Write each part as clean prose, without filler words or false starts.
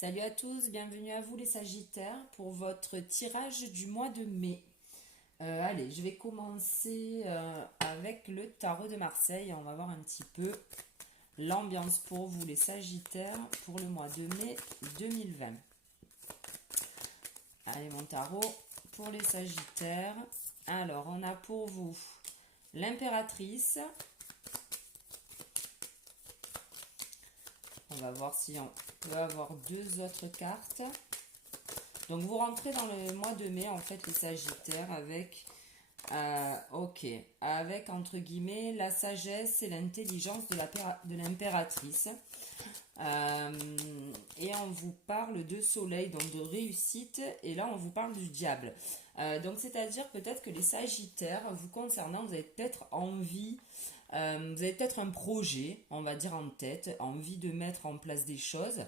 Salut à tous, bienvenue à vous les Sagittaires pour votre tirage du mois de mai. Allez, je vais commencer avec le tarot de Marseille. On va voir un petit peu l'ambiance pour vous les Sagittaires pour le mois de mai 2020. Allez, mon tarot pour les Sagittaires. Alors, on a pour vous l'impératrice. On va voir si on peut avoir deux autres cartes. Donc vous rentrez dans le mois de mai en fait les Sagittaires avec avec entre guillemets la sagesse et l'intelligence de l'impératrice. Et on vous parle de soleil, donc de réussite, et là on vous parle du diable. Donc c'est-à-dire peut-être que les Sagittaires, vous concernant, vous avez peut-être envie, vous avez peut-être un projet, on va dire en tête, envie de mettre en place des choses.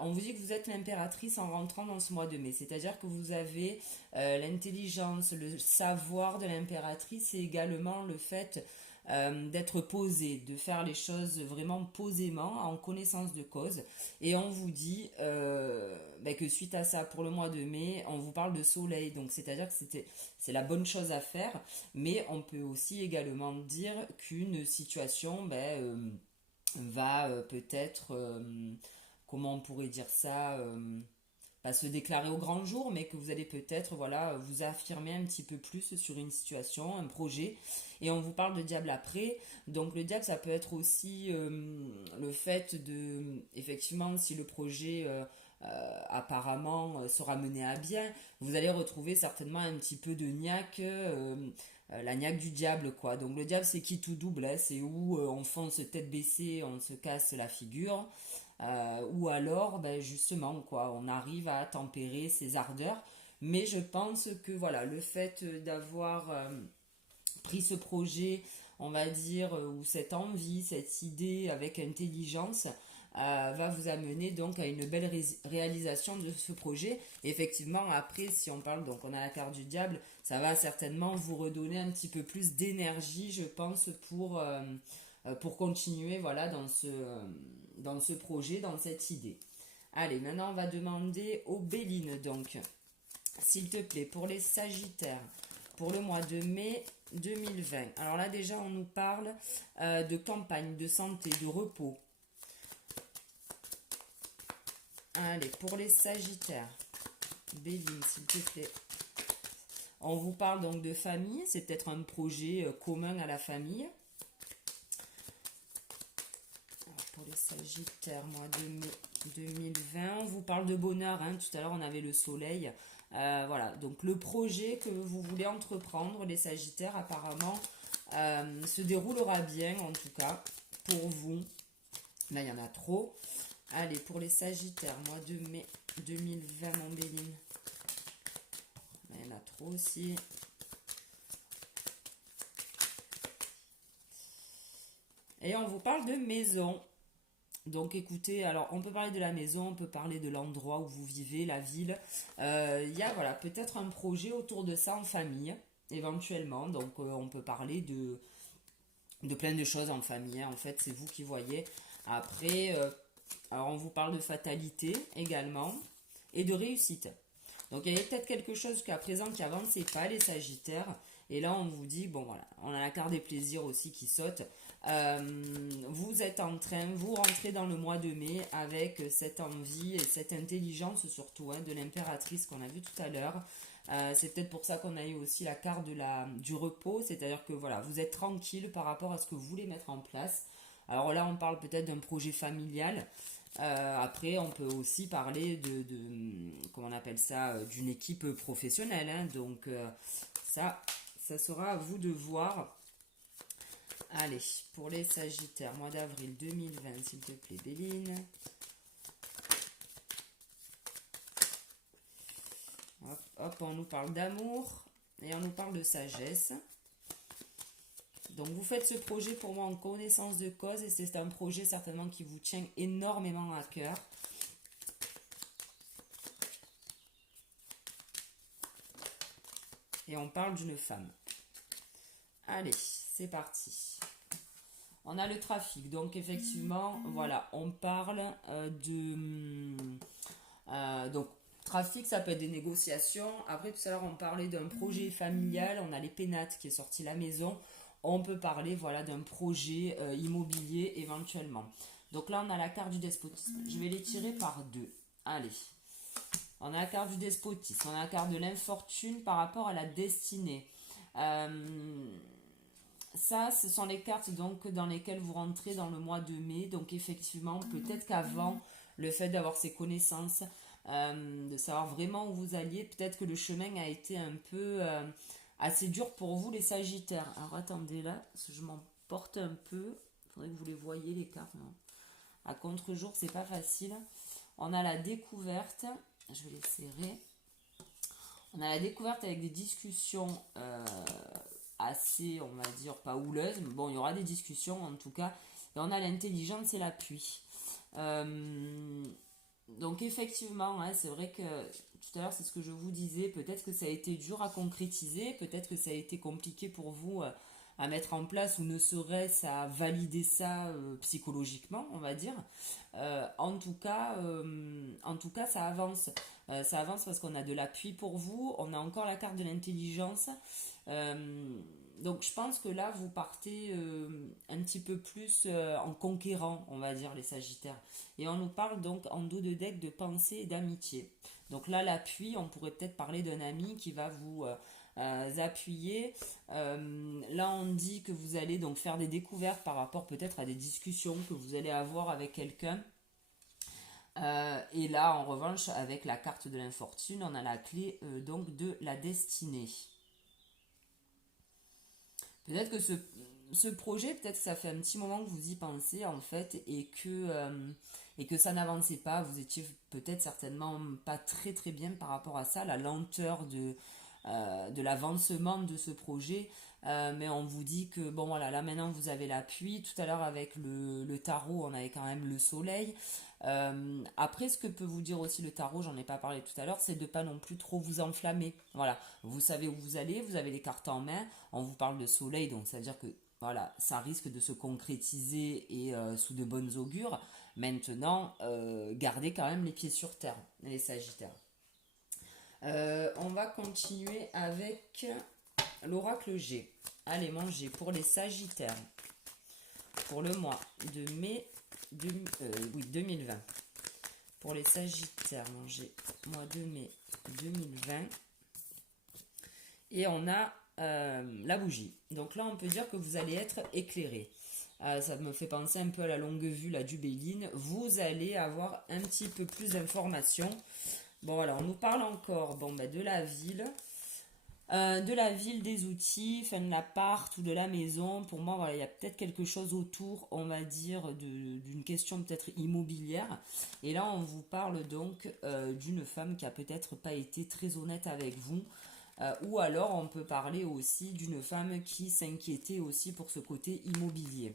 On vous dit que vous êtes l'impératrice en rentrant dans ce mois de mai, c'est-à-dire que vous avez l'intelligence, le savoir de l'impératrice et également le fait d'être posé, de faire les choses vraiment posément, en connaissance de cause. Et on vous dit que suite à ça, pour le mois de mai, on vous parle de soleil, donc c'est-à-dire que c'est la bonne chose à faire, mais on peut aussi également dire qu'une situation va peut-être comment on pourrait dire ça, pas se déclarer au grand jour, mais que vous allez peut-être voilà, vous affirmer un petit peu plus sur une situation, un projet. Et on vous parle de diable après. Donc le diable, ça peut être aussi le fait de, effectivement, si le projet apparemment sera mené à bien, vous allez retrouver certainement un petit peu de niaque. La niaque du diable quoi. Donc le diable c'est qui tout double, hein, c'est où on fonce tête baissée, on se casse la figure. Ou alors justement quoi, on arrive à tempérer ses ardeurs. Mais je pense que voilà, le fait d'avoir pris ce projet, on va dire, ou cette envie, cette idée avec intelligence, va vous amener donc à une belle réalisation de ce projet. Effectivement, après, si on parle, donc on a la carte du diable, ça va certainement vous redonner un petit peu plus d'énergie, je pense, pour continuer voilà, dans ce projet, dans cette idée. Allez, maintenant on va demander aux Béline, donc, s'il te plaît, pour les Sagittaires, pour le mois de mai 2020. Alors là déjà on nous parle de campagne, de santé, de repos. Allez, pour les Sagittaires, Béline, s'il te plaît. On vous parle donc de famille, c'est peut-être un projet commun à la famille. Alors, pour les Sagittaires, mois de mai 2020, on vous parle de bonheur, hein. Tout à l'heure on avait le soleil. Voilà, donc le projet que vous voulez entreprendre, les Sagittaires, apparemment, se déroulera bien, en tout cas, pour vous. Là, il y en a trop. Allez, pour les Sagittaires, mois de mai 2020, mon Béline. Là, il y en a trop aussi. Et on vous parle de maison. Donc écoutez, alors on peut parler de la maison, on peut parler de l'endroit où vous vivez, la ville. Il y a voilà, peut-être un projet autour de ça en famille, éventuellement. Donc on peut parler de plein de choses en famille, hein. En fait, c'est vous qui voyez. Après, alors on vous parle de fatalité également et de réussite. Donc il y avait peut-être quelque chose qu'à présent qui avançait pas, les Sagittaires. Et là, on vous dit, bon voilà, on a la carte des plaisirs aussi qui saute. Vous êtes en train, vous rentrez dans le mois de mai avec cette envie et cette intelligence surtout, hein, de l'impératrice qu'on a vu tout à l'heure. C'est peut-être pour ça qu'on a eu aussi la carte du repos, c'est-à-dire que voilà, vous êtes tranquille par rapport à ce que vous voulez mettre en place. Alors là, on parle peut-être d'un projet familial. Après, on peut aussi parler comment on appelle ça, d'une équipe professionnelle, hein. Donc ça sera à vous de voir. Allez, pour les Sagittaires, mois d'avril 2020, s'il te plaît, Béline. Hop, hop, on nous parle d'amour et on nous parle de sagesse. Donc vous faites ce projet pour moi en connaissance de cause et c'est un projet certainement qui vous tient énormément à cœur. Et on parle d'une femme. Allez, c'est parti. On a le trafic, donc effectivement, voilà, on parle Donc, trafic, ça peut être des négociations. Après, tout à l'heure, on parlait d'un projet familial. On a les pénates qui est sorti la maison. On peut parler, voilà, d'un projet immobilier éventuellement. Donc là, on a la carte du despotisme. Je vais les tirer par deux. Allez. On a la carte du despotisme. On a la carte de l'infortune par rapport à la destinée. Ça, ce sont les cartes donc dans lesquelles vous rentrez dans le mois de mai. Donc effectivement, peut-être qu'avant, le fait d'avoir ces connaissances, de savoir vraiment où vous alliez, peut-être que le chemin a été un peu assez dur pour vous les Sagittaires. Alors attendez là, parce que je m'emporte un peu. Il faudrait que vous les voyez les cartes. Non. À contre-jour, c'est pas facile. On a la découverte. Je vais les serrer. On a la découverte avec des discussions assez, on va dire, pas houleuses. Mais bon, il y aura des discussions en tout cas. Et on a l'intelligence et l'appui. Donc effectivement, hein, c'est vrai que tout à l'heure, c'est ce que je vous disais. Peut-être que ça a été dur à concrétiser. Peut-être que ça a été compliqué pour vous à mettre en place ou ne serait-ce à valider ça psychologiquement, on va dire. En tout cas, ça avance. Ça avance parce qu'on a de l'appui pour vous. On a encore la carte de l'intelligence. Donc je pense que là, vous partez un petit peu plus en conquérant, on va dire, les Sagittaires. Et on nous parle donc en dos de deck de pensée et d'amitié. Donc là, l'appui, on pourrait peut-être parler d'un ami qui va vous appuyer. Là, on dit que vous allez donc faire des découvertes par rapport peut-être à des discussions que vous allez avoir avec quelqu'un. Et là, en revanche, avec la carte de l'infortune, on a la clé donc de la destinée. Peut-être que ce projet, peut-être que ça fait un petit moment que vous y pensez en fait et que ça n'avançait pas. Vous étiez peut-être certainement pas très très bien par rapport à ça, la lenteur de l'avancement de ce projet. Mais on vous dit que bon voilà, là maintenant vous avez l'appui. Tout à l'heure avec le tarot, on avait quand même le soleil. Après, ce que peut vous dire aussi le tarot, j'en ai pas parlé tout à l'heure, c'est de pas non plus trop vous enflammer. Voilà, vous savez où vous allez, vous avez les cartes en main, on vous parle de soleil, donc ça veut dire que voilà, ça risque de se concrétiser et sous de bonnes augures. Maintenant, gardez quand même les pieds sur terre, les Sagittaires. On va continuer avec l'oracle G. Allez, manger pour les Sagittaires. Pour le mois de mai 2020. Pour les Sagittaires, manger mois de mai 2020. Et on a la bougie. Donc là, on peut dire que vous allez être éclairé. Ça me fait penser un peu à la longue vue là, du Béline. Vous allez avoir un petit peu plus d'informations. Bon, voilà, on nous parle encore de la ville. Des outils, enfin de l'appart ou de la maison. Pour moi, voilà, il y a peut-être quelque chose autour, on va dire, d'une question peut-être immobilière. Et là, on vous parle donc d'une femme qui a peut-être pas été très honnête avec vous. Ou alors, on peut parler aussi d'une femme qui s'inquiétait aussi pour ce côté immobilier.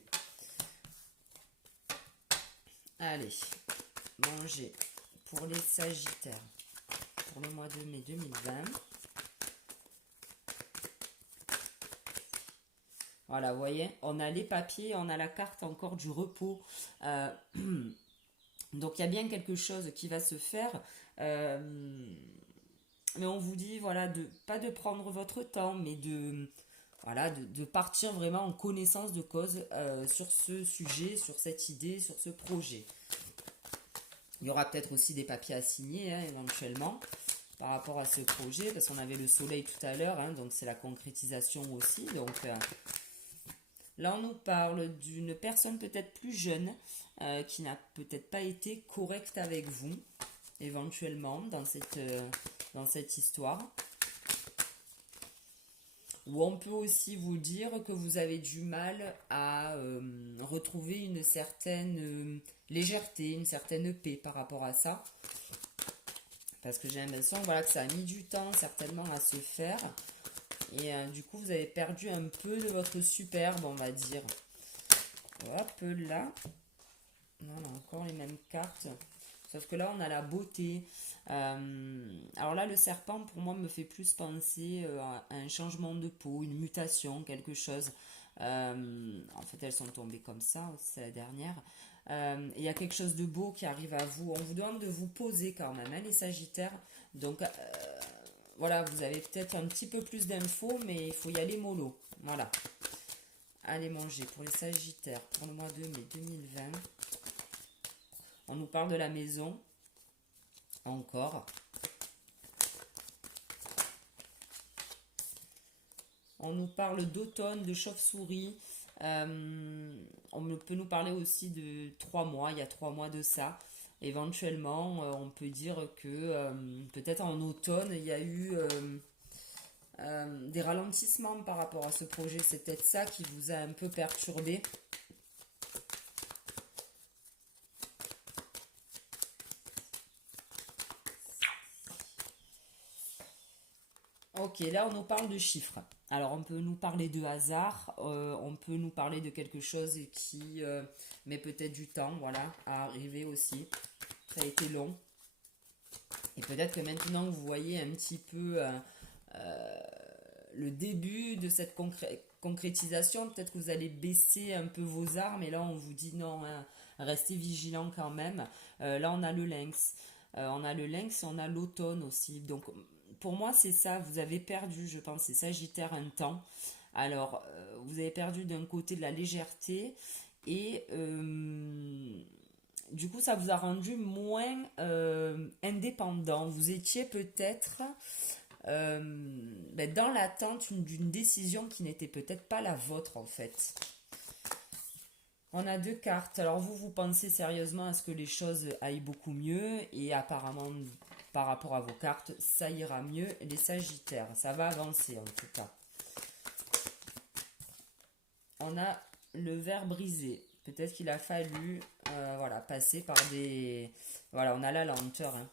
Allez, manger pour les Sagittaires pour le mois de mai 2020. Voilà, vous voyez, on a les papiers, on a la carte encore du repos. Donc, il y a bien quelque chose qui va se faire. Mais on vous dit, voilà, pas de prendre votre temps, mais de partir vraiment en connaissance de cause sur ce sujet, sur cette idée, sur ce projet. Il y aura peut-être aussi des papiers à signer, hein, éventuellement, par rapport à ce projet, parce qu'on avait le soleil tout à l'heure, hein, donc c'est la concrétisation aussi. Donc là, on nous parle d'une personne peut-être plus jeune qui n'a peut-être pas été correcte avec vous, éventuellement, dans cette histoire. Ou on peut aussi vous dire que vous avez du mal à retrouver une certaine légèreté, une certaine paix par rapport à ça. Parce que j'ai l'impression que ça a mis du temps certainement à se faire. Et du coup, vous avez perdu un peu de votre superbe, on va dire. Hop là. Non, on a encore les mêmes cartes. Sauf que là, on a la beauté. Alors là, le serpent, pour moi, me fait plus penser à un changement de peau, une mutation, quelque chose. En fait, elles sont tombées comme ça, c'est la dernière. Il y a quelque chose de beau qui arrive à vous. On vous demande de vous poser quand même, hein, les Sagittaires. Donc voilà, vous avez peut-être un petit peu plus d'infos, mais il faut y aller mollo. Voilà. Allez manger pour les Sagittaires pour le mois de mai 2020. On nous parle de la maison. Encore. On nous parle d'automne, de chauve-souris. On peut nous parler aussi de 3 mois. Il y a 3 mois de ça. Éventuellement, on peut dire que peut-être en automne, il y a eu des ralentissements par rapport à ce projet. C'est peut-être ça qui vous a un peu perturbé. Ok, là on nous parle de chiffres. Alors on peut nous parler de hasard, on peut nous parler de quelque chose qui met peut-être du temps, voilà, à arriver aussi. Ça a été long. Et peut-être que maintenant que vous voyez un petit peu le début de cette concrétisation, peut-être que vous allez baisser un peu vos armes. Et là on vous dit non, hein, restez vigilant quand même. Là on a le lynx. On a le lynx et on a l'automne aussi. Donc pour moi c'est ça, vous avez perdu, je pense, c'est Sagittaire un temps. Alors vous avez perdu d'un côté de la légèreté et du coup ça vous a rendu moins indépendant. Vous étiez peut-être dans l'attente d'une décision qui n'était peut-être pas la vôtre en fait. On a 2 cartes. Alors vous pensez sérieusement à ce que les choses aillent beaucoup mieux et apparemment par rapport à vos cartes, ça ira mieux. Les Sagittaires, ça va avancer en tout cas. On a le verre brisé. Peut-être qu'il a fallu voilà, passer par des... Voilà, on a la lenteur. Hein.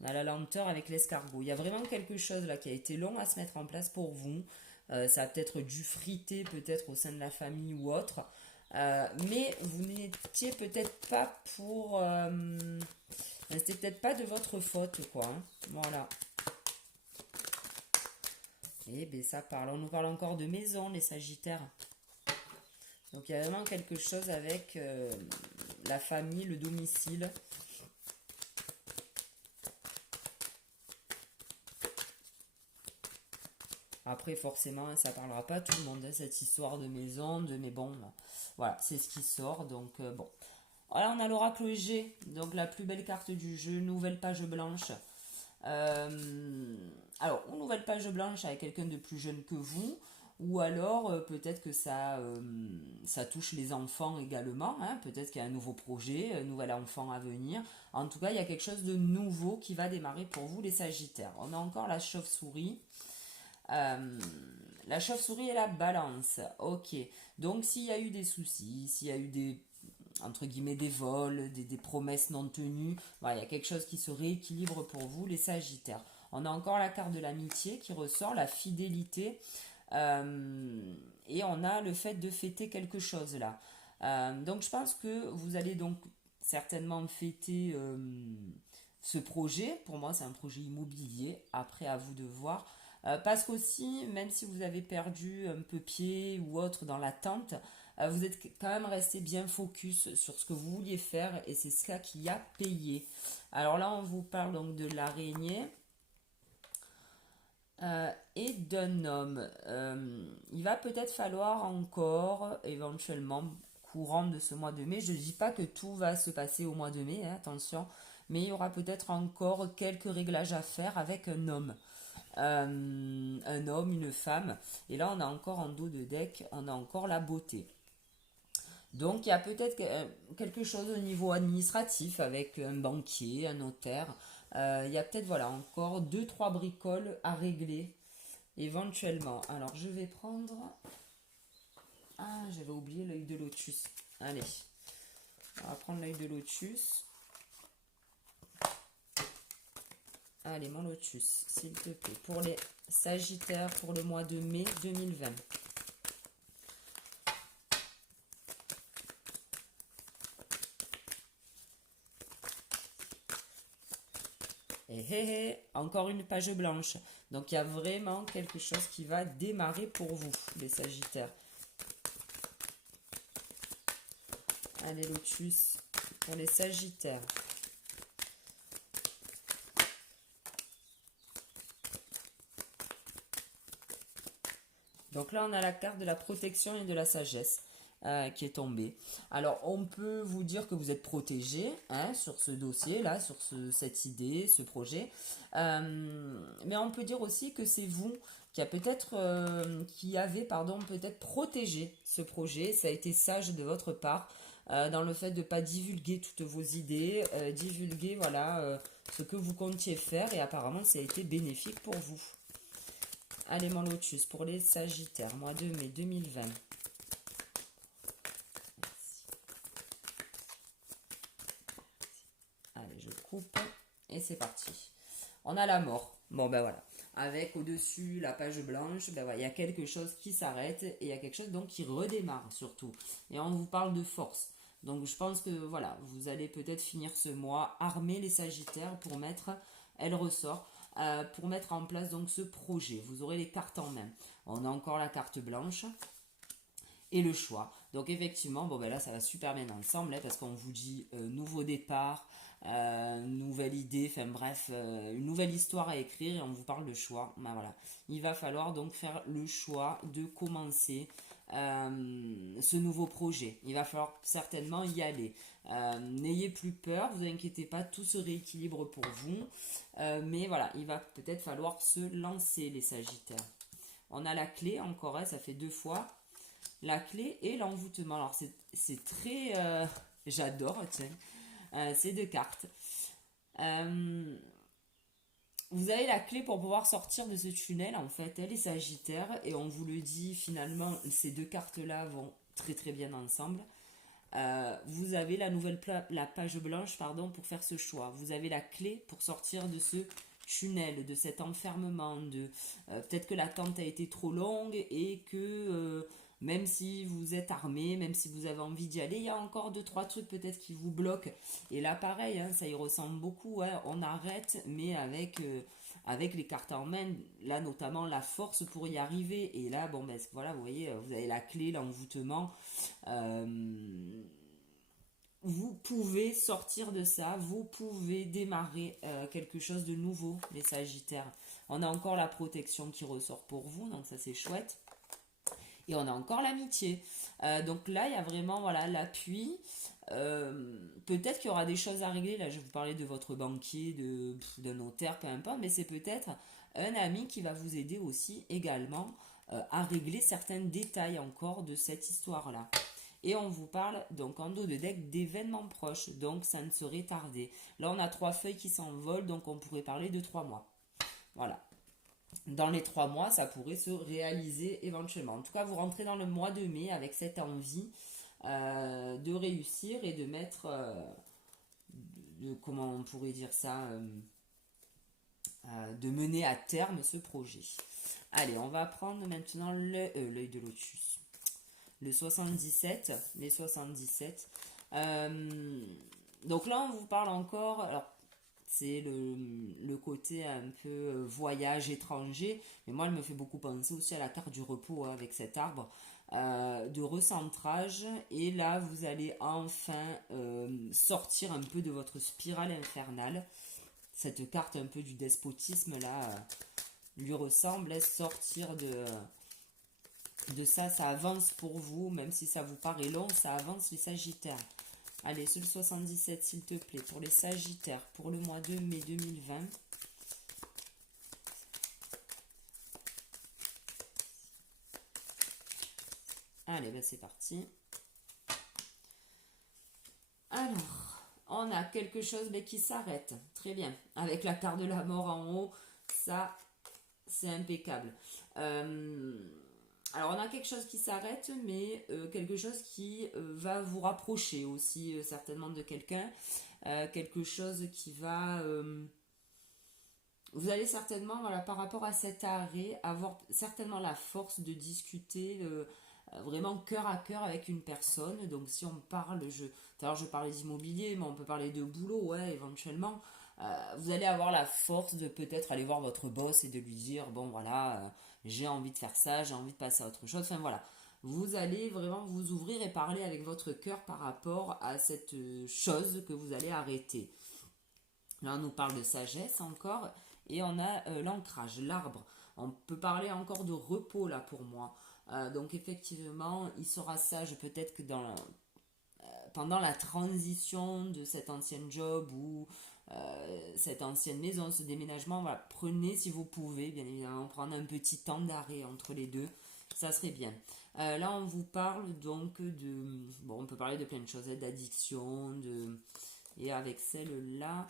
On a la lenteur avec l'escargot. Il y a vraiment quelque chose là qui a été long à se mettre en place pour vous. Ça a peut-être dû friter peut-être au sein de la famille ou autre. Mais vous n'étiez peut-être pas pour... c'était peut-être pas de votre faute, quoi. Hein. Voilà. Et bien ça parle. On nous parle encore de maison, les Sagittaires. Donc il y a vraiment quelque chose avec la famille, le domicile. Après, forcément, ça parlera pas à tout le monde, hein, cette histoire de maison, mais bon, voilà, c'est ce qui sort. Donc, bon. Voilà, on a l'oracle G, donc la plus belle carte du jeu, nouvelle page blanche. Alors, une nouvelle page blanche avec quelqu'un de plus jeune que vous, ou alors peut-être que ça touche les enfants également, hein, peut-être qu'il y a un nouveau projet, un nouvel enfant à venir. En tout cas, il y a quelque chose de nouveau qui va démarrer pour vous, les Sagittaires. On a encore la chauve-souris. La chauve-souris et la balance. Ok. Donc, s'il y a eu des soucis, s'il y a eu des entre guillemets des vols, des promesses non tenues. Voilà, il y a quelque chose qui se rééquilibre pour vous, les Sagittaires. On a encore la carte de l'amitié qui ressort, la fidélité. Et on a le fait de fêter quelque chose là. Donc je pense que vous allez donc certainement fêter ce projet. Pour moi, c'est un projet immobilier. Après, à vous de voir. Parce qu'aussi, même si vous avez perdu un peu pied ou autre dans l'attente, vous êtes quand même resté bien focus sur ce que vous vouliez faire et c'est ça qui a payé. Alors là, on vous parle donc de l'araignée et d'un homme. Il va peut-être falloir encore, éventuellement, courant de ce mois de mai, je ne dis pas que tout va se passer au mois de mai, hein, attention, mais il y aura peut-être encore quelques réglages à faire avec un homme. Un homme, une femme, et là on a encore en dos de deck, on a encore la beauté. Donc il y a peut-être quelque chose au niveau administratif avec un banquier, un notaire. Il y a peut-être voilà encore 2-3 bricoles à régler éventuellement. Alors je vais prendre... Ah, j'avais oublié l'œil de lotus. Allez, on va prendre l'œil de lotus. Allez, mon lotus, s'il te plaît, pour les Sagittaires pour le mois de mai 2020. Et encore une page blanche. Donc il y a vraiment quelque chose qui va démarrer pour vous, les Sagittaires. Allez, Lotus, pour les Sagittaires. Donc là, on a la carte de la protection et de la sagesse qui est tombée. Alors, on peut vous dire que vous êtes protégé hein, sur ce dossier-là, sur cette idée, ce projet. Mais on peut dire aussi que c'est vous qui avez peut-être protégé ce projet. Ça a été sage de votre part dans le fait de ne pas divulguer toutes vos idées, divulguer voilà, ce que vous comptiez faire et apparemment ça a été bénéfique pour vous. Allez, mon Lotus, pour les Sagittaires, mois de mai 2020. Allez, je coupe et c'est parti. On a la mort. Bon, ben voilà. Avec au-dessus la page blanche, ben voilà, il y a quelque chose qui s'arrête et il y a quelque chose donc qui redémarre surtout. Et on vous parle de force. Donc je pense que voilà, vous allez peut-être finir ce mois armés les Sagittaires pour mettre, elle ressort, pour mettre en place donc ce projet. Vous aurez les cartes en main. On a encore la carte blanche et le choix. Donc effectivement, bon ben là ça va super bien ensemble hein, parce qu'on vous dit nouveau départ, nouvelle idée, enfin bref, une nouvelle histoire à écrire et on vous parle de choix. Ben voilà, il va falloir donc faire le choix de commencer ce nouveau projet. Il va falloir certainement y aller. N'ayez plus peur, vous inquiétez pas, tout se rééquilibre pour vous. Mais voilà, il va peut-être falloir se lancer les Sagittaires. On a la clé encore, hein, ça fait 2 fois. La clé et l'envoûtement. Alors c'est très... j'adore, tiens, ces 2 cartes. Vous avez la clé pour pouvoir sortir de ce tunnel, en fait, les Sagittaires. Et on vous le dit, finalement, ces 2 cartes-là vont très très bien ensemble. Vous avez la page blanche pour faire ce choix. Vous avez la clé pour sortir de ce tunnel, de cet enfermement. Peut-être que l'attente a été trop longue et que même si vous êtes armé, même si vous avez envie d'y aller, il y a encore 2-3 trucs peut-être qui vous bloquent. Et là pareil, hein, ça y ressemble beaucoup. Hein, on arrête, mais avec les cartes en main, là notamment la force pour y arriver. Et là, bon ben voilà, vous voyez, vous avez la clé, l'envoûtement. Vous pouvez sortir de ça, vous pouvez démarrer quelque chose de nouveau, les Sagittaires. On a encore la protection qui ressort pour vous, donc ça c'est chouette. Et on a encore l'amitié. Donc là, il y a vraiment voilà, l'appui. Peut-être qu'il y aura des choses à régler. Là, je vais vous parler de votre banquier, de notaire, peu importe. Mais c'est peut-être un ami qui va vous aider aussi également à régler certains détails encore de cette histoire-là. Et on vous parle donc en dos de deck d'événements proches. Donc ça ne saurait tarder. Là, on a 3 feuilles qui s'envolent. Donc on pourrait parler de 3 mois. Voilà. Dans les 3 mois, ça pourrait se réaliser éventuellement. En tout cas, vous rentrez dans le mois de mai avec cette envie de réussir et de mettre, comment on pourrait dire ça, de mener à terme ce projet. Allez, on va prendre maintenant l'œil de Lotus. Le 77, les 77. Donc là, on vous parle encore... Alors, c'est le côté un peu voyage étranger. Mais moi, elle me fait beaucoup penser aussi à la carte du repos hein, avec cet arbre de recentrage. Et là, vous allez enfin sortir un peu de votre spirale infernale. Cette carte un peu du despotisme là lui ressemble. Sortir de ça, ça avance pour vous. Même si ça vous paraît long, ça avance les Sagittaires. Allez, sur le 77, s'il te plaît, pour les Sagittaires, pour le mois de mai 2020. Allez, ben c'est parti. Alors, on a quelque chose mais qui s'arrête. Très bien. Avec la carte de la mort en haut, ça, c'est impeccable. Alors, on a quelque chose qui s'arrête, mais quelque chose qui va vous rapprocher aussi certainement de quelqu'un. Quelque chose qui va... vous allez certainement, voilà, par rapport à cet arrêt, avoir certainement la force de discuter vraiment cœur à cœur avec une personne. Donc, si on parle, tout à l'heure je parlais d'immobilier, mais on peut parler de boulot, ouais, éventuellement. Vous allez avoir la force de peut-être aller voir votre boss et de lui dire, bon, voilà... j'ai envie de faire ça, j'ai envie de passer à autre chose. Enfin voilà, Vous allez vraiment vous ouvrir et parler avec votre cœur par rapport à cette chose que vous allez arrêter. Là, on nous parle de sagesse encore et on a l'ancrage, l'arbre. On peut parler encore de repos là pour moi. Donc effectivement, il sera sage peut-être que pendant la transition de cet ancien job ou cette ancienne maison, ce déménagement, voilà, prenez si vous pouvez, bien évidemment, prendre un petit temps d'arrêt entre les deux, ça serait bien. Là, on vous parle donc de, bon, on peut parler de plein de choses, d'addiction, et avec celle-là,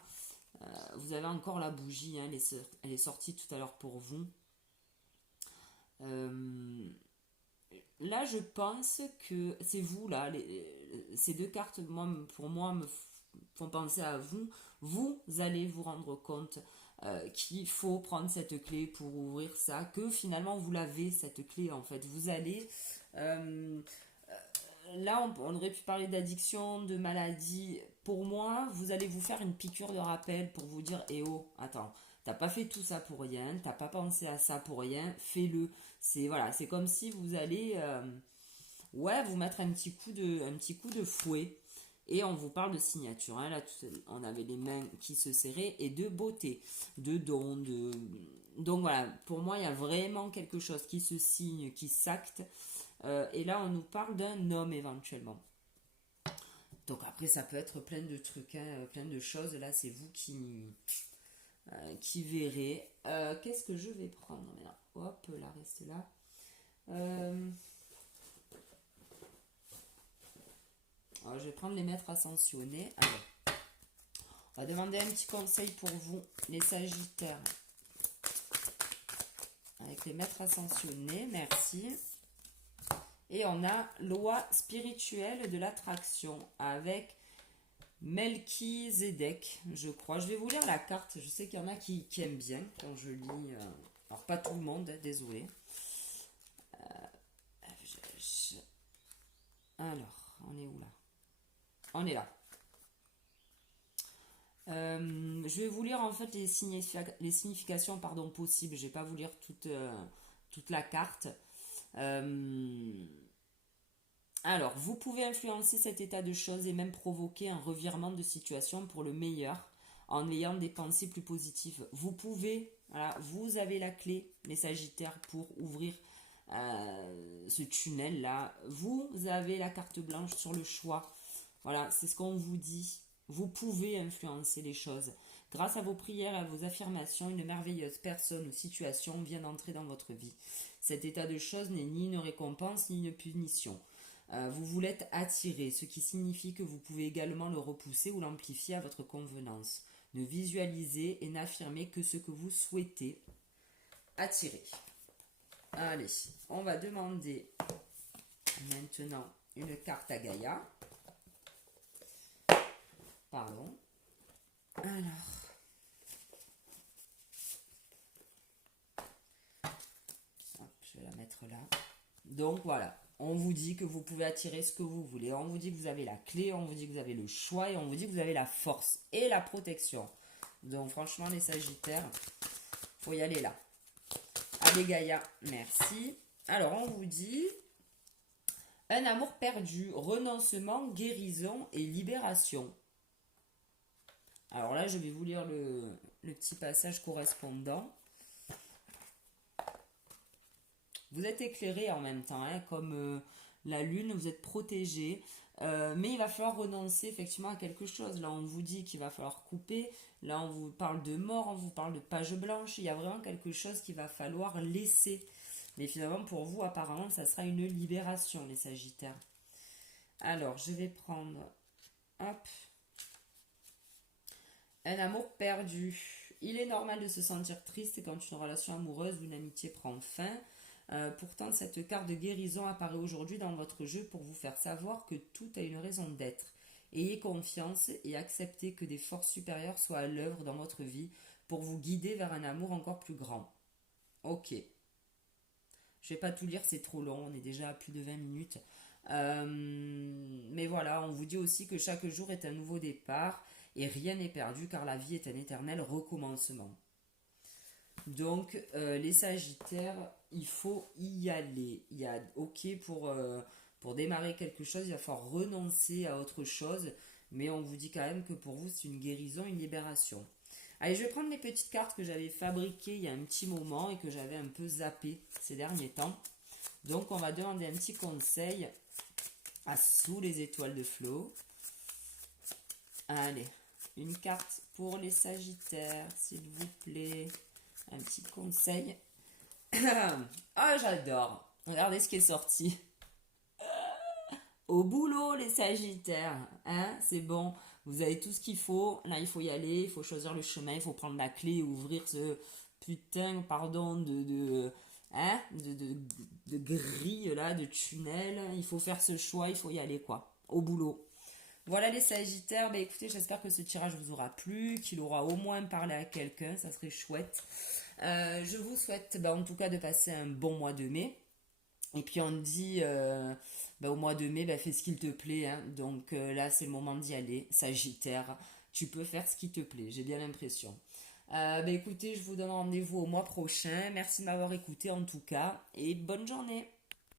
vous avez encore la bougie, hein, elle est sortie tout à l'heure pour vous. Là, je pense que c'est vous, là, ces deux cartes, pour moi, me font penser à vous. Vous allez vous rendre compte qu'il faut prendre cette clé pour ouvrir ça, que finalement, vous l'avez, cette clé, en fait. Vous allez... euh, Là, on aurait pu parler d'addiction, de maladie. Pour moi, vous allez vous faire une piqûre de rappel pour vous dire, eh oh, attends, t'as pas fait tout ça pour rien, t'as pas pensé à ça pour rien, fais-le. C'est voilà, c'est comme si vous allez, ouais, vous mettre un petit coup de fouet. Et on vous parle de signature. Hein. Là, on avait les mains qui se serraient et de beauté, de don, de. Donc voilà, pour moi, il y a vraiment quelque chose qui se signe, qui s'acte. Et là, on nous parle d'un homme éventuellement. Donc après, ça peut être plein de trucs, hein, plein de choses. Là, c'est vous qui verrez. Qu'est-ce que je vais prendre là, hop, là, reste là. Alors, je vais prendre les maîtres ascensionnés. Alors, on va demander un petit conseil pour vous, les Sagittaires. Avec les maîtres ascensionnés, merci. Et on a loi spirituelle de l'attraction avec Melchizedek, je crois. Je vais vous lire la carte. Je sais qu'il y en a qui aiment bien quand je lis. Alors, pas tout le monde, désolé. Alors, on est où là? On est là. Je vais vous lire en fait les significations possibles. Je ne vais pas vous lire toute la carte. Alors, vous pouvez influencer cet état de choses et même provoquer un revirement de situation pour le meilleur en ayant des pensées plus positives. Vous pouvez, voilà, vous avez la clé, les Sagittaires, pour ouvrir ce tunnel-là. Vous avez la carte blanche sur le choix. Voilà, c'est ce qu'on vous dit. Vous pouvez influencer les choses. Grâce à vos prières et à vos affirmations, une merveilleuse personne ou situation vient d'entrer dans votre vie. Cet état de choses n'est ni une récompense ni une punition. Vous vous l'êtes attiré, ce qui signifie que vous pouvez également le repousser ou l'amplifier à votre convenance. Ne visualisez et n'affirmez que ce que vous souhaitez attirer. Allez, on va demander maintenant une carte à Gaïa. Pardon. Alors. Hop, je vais la mettre là. Donc voilà. On vous dit que vous pouvez attirer ce que vous voulez. On vous dit que vous avez la clé, on vous dit que vous avez le choix et on vous dit que vous avez la force et la protection. Donc franchement les Sagittaires, faut y aller là. Allez Gaïa, merci. Alors on vous dit un amour perdu, renoncement, guérison et libération. Alors là je vais vous lire le petit passage correspondant. Vous êtes éclairé en même temps, hein, comme la lune, vous êtes protégé. Mais il va falloir renoncer effectivement à quelque chose. Là, on vous dit qu'il va falloir couper. Là, on vous parle de mort, on vous parle de page blanche. Il y a vraiment quelque chose qu'il va falloir laisser. Mais finalement, pour vous, apparemment, ça sera une libération, les Sagittaires. Alors, je vais prendre... Hop. Un amour perdu. Il est normal de se sentir triste quand une relation amoureuse ou une amitié prend fin. Pourtant, cette carte de guérison apparaît aujourd'hui dans votre jeu pour vous faire savoir que tout a une raison d'être. Ayez confiance et acceptez que des forces supérieures soient à l'œuvre dans votre vie pour vous guider vers un amour encore plus grand. Ok. Je vais pas tout lire, c'est trop long, on est déjà à plus de 20 minutes. Mais voilà, on vous dit aussi que chaque jour est un nouveau départ et rien n'est perdu car la vie est un éternel recommencement. Donc, les Sagittaires, il faut y aller. Il y a, ok, pour démarrer quelque chose, il va falloir renoncer à autre chose. Mais on vous dit quand même que pour vous, c'est une guérison, une libération. Allez, je vais prendre les petites cartes que j'avais fabriquées il y a un petit moment et que j'avais un peu zappé ces derniers temps. Donc, on va demander un petit conseil à Sous les étoiles de Flo. Allez, une carte pour les Sagittaires, s'il vous plaît. Un petit conseil. Ah, j'adore. Regardez ce qui est sorti. Au boulot, les Sagittaires. Hein, c'est bon. Vous avez tout ce qu'il faut. Là, il faut y aller. Il faut choisir le chemin. Il faut prendre la clé et ouvrir ce putain, pardon, hein, de grille là, de tunnel. Il faut faire ce choix. Il faut y aller, quoi. Au boulot. Voilà les Sagittaires, bah écoutez, j'espère que ce tirage vous aura plu, qu'il aura au moins parlé à quelqu'un, ça serait chouette. Je vous souhaite en tout cas de passer un bon mois de mai. Et puis on dit au mois de mai, fais ce qu'il te plaît. Hein. Donc là, c'est le moment d'y aller. Sagittaire, tu peux faire ce qui te plaît, j'ai bien l'impression. Écoutez, je vous donne rendez-vous au mois prochain. Merci de m'avoir écouté en tout cas. Et bonne journée.